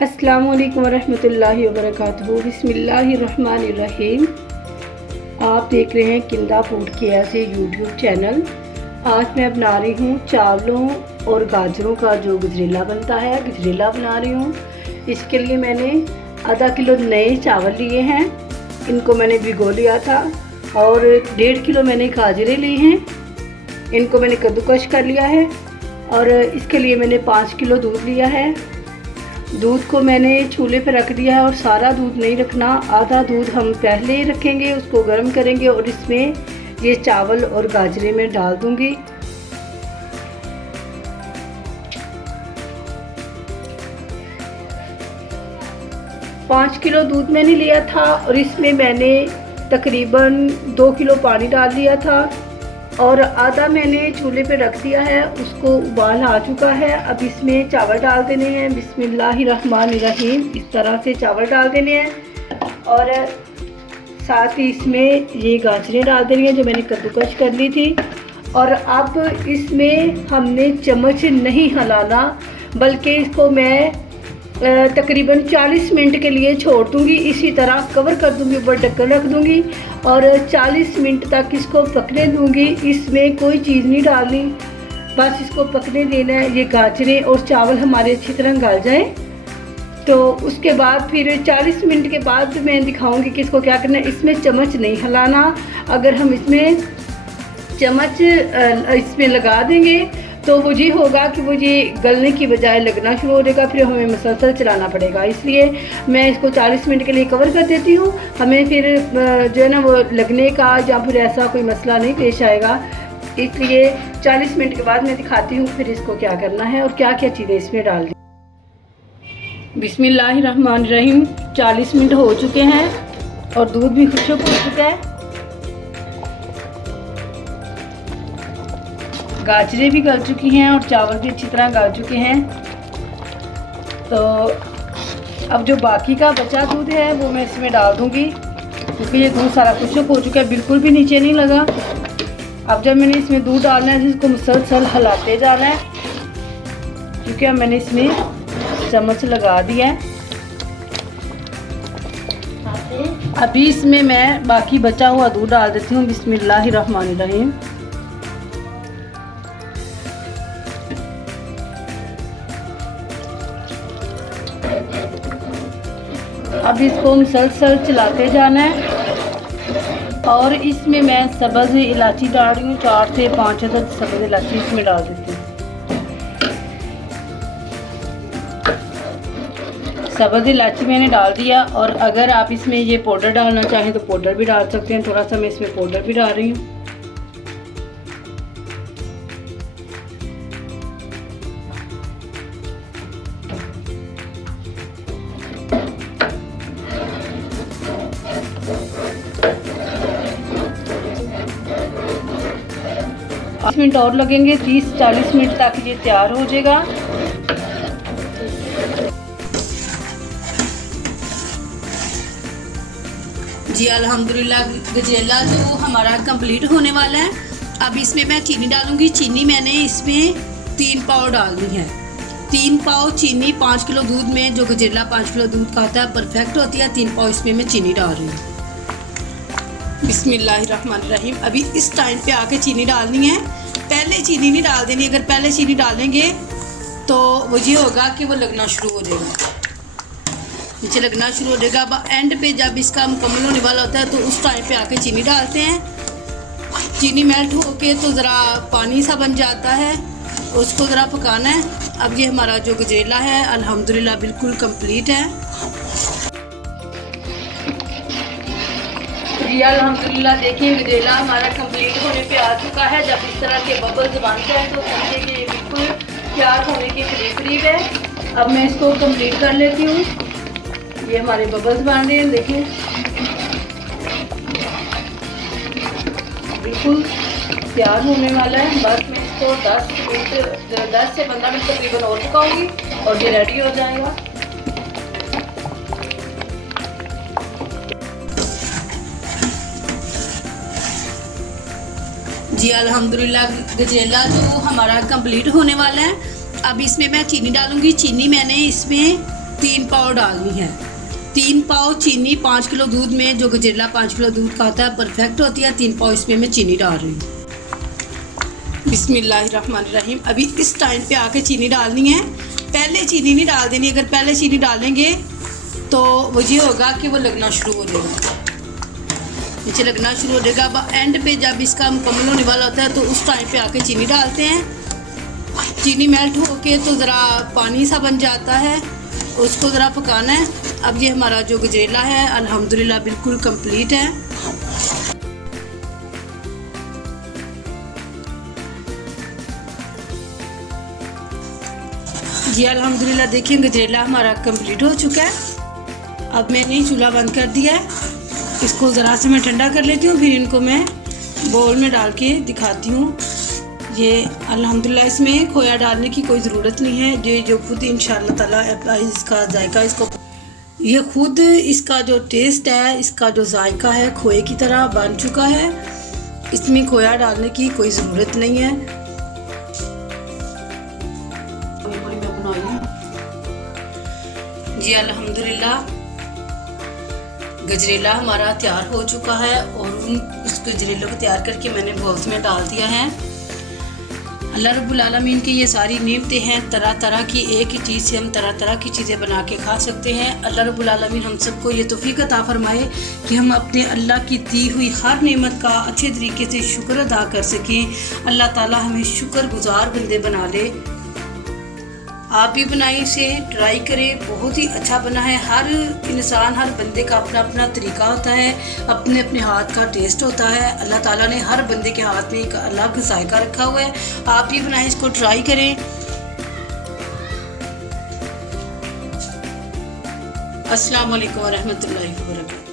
अस्सलामुअलैकुम वरहमतुल्लाहि वबरकातुहू। बिस्मिल्लाहिर्रहमानिर्रहीम। आप देख रहे हैं किंदा फूड केयर से यूट्यूब चैनल। आज मैं बना रही हूँ चावलों और गाजरों का जो गजरेला बनता है, गजरेला बना रही हूँ। इसके लिए मैंने आधा किलो नए चावल लिए हैं, इनको मैंने भिगो लिया था। और 1.5 किलो मैंने गाजरें ली हैं, इनको मैंने कद्दूकश कर लिया है। और इसके लिए मैंने 5 किलो दूध लिया है। दूध को मैंने चूल्हे पर रख दिया है और सारा दूध नहीं रखना, आधा दूध हम पहले ही रखेंगे, उसको गर्म करेंगे और इसमें ये चावल और गाजरें मैं डाल दूंगी। पाँच किलो दूध मैंने लिया था और इसमें मैंने तकरीबन 2 किलो पानी डाल दिया था और आधा मैंने चूल्हे पे रख दिया है, उसको उबाल आ चुका है। अब इसमें चावल डाल देने हैं। बिस्मिल्लाहिर्रहमानिर्रहीम। इस तरह से चावल डाल देने हैं और साथ ही इसमें ये गाजरें डाल देनी है जो मैंने कद्दूकश कर ली थी। और अब इसमें हमने चम्मच नहीं हिलाना, बल्कि इसको मैं तकरीबन 40 मिनट के लिए छोड़ दूँगी। इसी तरह कवर कर दूँगी, ऊपर ढक्कन रख दूँगी और 40 मिनट तक इसको पकने दूँगी। इसमें कोई चीज़ नहीं डालनी, बस इसको पकने देना है। ये गाजरें और चावल हमारे अच्छी तरह गल जाए तो उसके बाद फिर 40 मिनट के बाद मैं दिखाऊँगी कि इसको क्या करना है। इसमें चम्मच नहीं हिलाना। अगर हम इसमें चम्मच इसमें लगा देंगे तो वो ये होगा कि वो ये गलने की बजाय लगना शुरू हो जाएगा, फिर हमें मसलसल चलाना पड़ेगा। इसलिए मैं इसको 40 मिनट के लिए कवर कर देती हूँ। हमें फिर जो है ना वो लगने का या फिर ऐसा कोई मसला नहीं पेश आएगा। इसलिए 40 मिनट के बाद मैं दिखाती हूँ फिर इसको क्या करना है और क्या क्या चीज़ें इसमें डाल दी। बिस्मिल्लाहिर्रहमानिर्रहीम। 40 मिनट हो चुके हैं और दूध भी खुशक हो चुका है, गाजरें भी गल चुकी हैं और चावल भी अच्छी तरह गल चुके हैं। तो अब जो बाकी का बचा दूध है वो मैं इसमें डाल दूंगी, क्योंकि ये दूध सारा खुशक हो चुका है, बिल्कुल भी नीचे नहीं लगा। अब जब मैंने इसमें दूध डालना है जिसको मुसलसल हिलाते जाना है, क्योंकि अब मैंने इसमें चम्मच लगा दिया है। अभी इसमें मैं बाकी बचा हुआ दूध डाल देती हूँ। बिस्मिल्लाहिर्रहमानिर्रहीम। अब इसको मुसलसल चलाते जाना है और इसमें मैं सब्ज़ इलायची डाल रही हूँ। 4 से 5 अदद सब्ज़ इलायची इसमें डाल देती हूँ। सब्ज़ इलायची मैंने डाल दिया और अगर आप इसमें ये पाउडर डालना चाहें तो पाउडर भी डाल सकते हैं। थोड़ा सा मैं इसमें पाउडर भी डाल रही हूँ। मिनट और लगेंगे, 30-40 मिनट तक ये तैयार हो जाएगा। जी अल्हम्दुलिल्लाह गजरेला जो हमारा कंप्लीट होने वाला है। अब इसमें मैं चीनी डालूंगी। चीनी मैंने इसमें 3 पाव डालनी है। 3 पाव चीनी 5 किलो दूध में, जो गजरेला 5 किलो दूध का होता है परफेक्ट होती है। 3 पाव इसमें मैं चीनी डाल रही हूँ। बिस्मिल्लाहिर्रहमानिर्रहीम। अभी इस टाइम पे आके चीनी डालनी है, पहले चीनी नहीं डाल देनी। अगर पहले चीनी डालेंगे तो वो ये होगा कि वो लगना शुरू हो जाएगा, नीचे लगना शुरू हो जाएगा। अब एंड पे जब इसका मुकम्मल होने वाला होता है तो उस टाइम पे आके चीनी डालते हैं। चीनी मेल्ट होके तो ज़रा पानी सा बन जाता है, उसको ज़रा पकाना है। अब ये हमारा जो गजरेला है अल्हम्दुलिल्लाह बिल्कुल कंप्लीट है। जी अल्हम्दुलिल्लाह देखिए गजरेला हमारा कंप्लीट होने पे आ चुका है। जब इस तरह के बबल्स बनते हैं तो समझिए कि ये बिल्कुल तैयार होने के करीब है। अब मैं इसको कंप्लीट कर लेती हूँ। ये हमारे बबल्स बन रहे हैं, देखिए बिल्कुल तैयार होने वाला है। बस मैं इसको 10 से 15 मिनट तकरीबन और पकाऊंगी और ये रेडी हो जाएगा। जी अल्हम्दुलिल्लाह गजरेला जो हमारा कंप्लीट होने वाला है। अब इसमें मैं चीनी डालूंगी। चीनी मैंने इसमें 3 पाव डालनी है। 3 पाव चीनी 5 किलो दूध में, जो गजरेला 5 किलो दूध का होता है परफेक्ट होती है। 3 पाव इसमें मैं चीनी डाल रही हूँ। बिस्मिल्लाहिर्रहमानिर्रहीम। अभी इस टाइम पे आके चीनी डालनी है, पहले चीनी नहीं डाल देनी। अगर पहले चीनी डालेंगे तो वो ये होगा कि वो लगना शुरू हो जाएगा, नीचे लगना शुरू हो जाएगा। अब एंड पे जब इसका मुकम्मल होने वाला होता है तो उस टाइम पे आके चीनी डालते हैं। चीनी मेल्ट होके तो ज़रा पानी सा बन जाता है, उसको ज़रा पकाना है। अब ये हमारा जो गजरेला है अल्हम्दुलिल्लाह बिल्कुल कंप्लीट है। ये अल्हम्दुलिल्लाह देखिए गजरेला हमारा कंप्लीट हो चुका है। अब मैंने चूल्हा बंद कर दिया है। इसको ज़रा से मैं ठंडा कर लेती हूँ, फिर इनको मैं बोल में डाल के दिखाती हूँ। ये अल्हम्दुलिल्लाह इसमें खोया डालने की कोई ज़रूरत नहीं है। ये जो खुद इंशाअल्लाह ताला इसका जायका, इसको ये खुद इसका जो टेस्ट है, इसका जो जायका है खोए की तरह बन चुका है। इसमें खोया डालने की कोई ज़रूरत नहीं है। जी अल्हम्दुलिल्लाह गजरेला हमारा तैयार हो चुका है और उस गजरेलों को तैयार करके मैंने बॉल्स में डाल दिया है। अल्लाह रब्बुल आलमीन की ये सारी नेमतें हैं, तरह तरह की एक ही चीज़ से हम तरह तरह की चीज़ें बना के खा सकते हैं। अल्लाह रब्बुल आलमीन हम सबको ये तौफीक अता फरमाए कि हम अपने अल्लाह की दी हुई हर नेमत का अच्छे तरीके से शुक्र अदा कर सकें। अल्लाह ताला हमें शुक्रगुजार बंदे बना ले। आप भी बनाएं, इसे ट्राई करें, बहुत ही अच्छा बना है। हर इंसान, हर बंदे का अपना अपना तरीका होता है, अपने अपने हाथ का टेस्ट होता है। अल्लाह ताला ने हर बंदे के हाथ में एक अलग जायका रखा हुआ है। आप भी बनाएं, इसको ट्राई करें। अस्सलाम वालेकुम व रहमतुल्लाहि व बरकातहू।